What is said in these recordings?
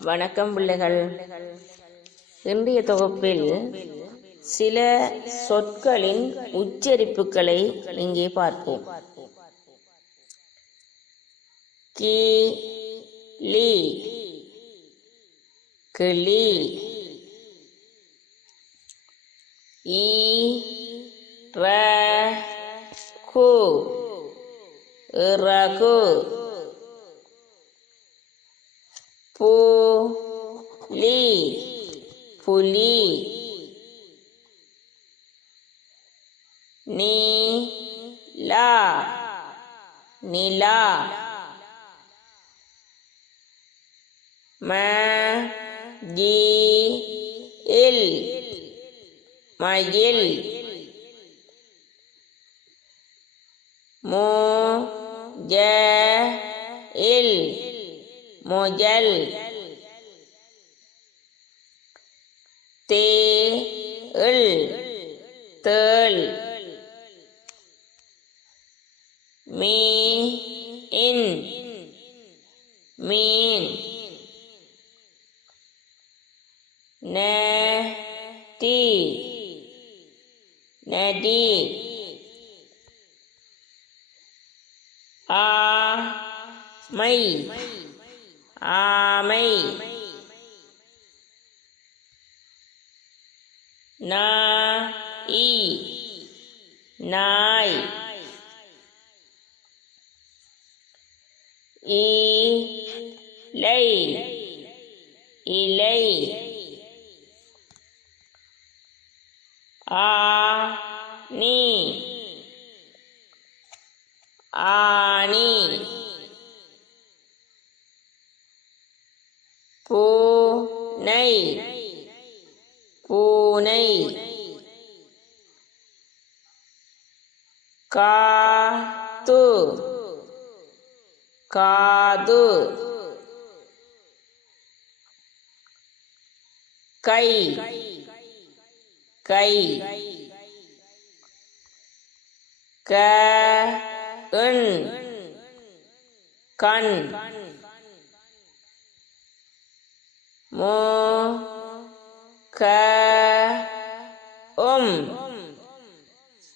வணக்கம் பிள்ளைகள். இன்றைய தொகுப்பில் சில சொற்களின் உச்சரிப்புகளை இங்கே பார்ப்போம். கிளி, கிளி. இறகு, இறகு. புலி, புலி. நிலா, நிலா. மயில், மயில். முயல், முயல். தேள், தேள். மீன், மீன். நதி, நதி. ஆமை, ஆமை. நாய், நாய். இலை, இலை. ஆணி, ஆணி. பூனை, பூனை. காது, காது. கை, கை. கண், கண். முகம்,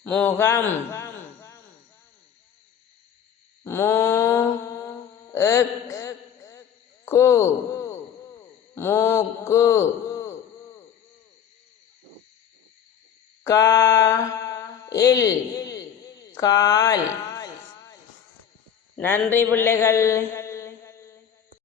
முகம். மூக்கு, மூக்கு. கால், கால். நன்றி பிள்ளைகள்.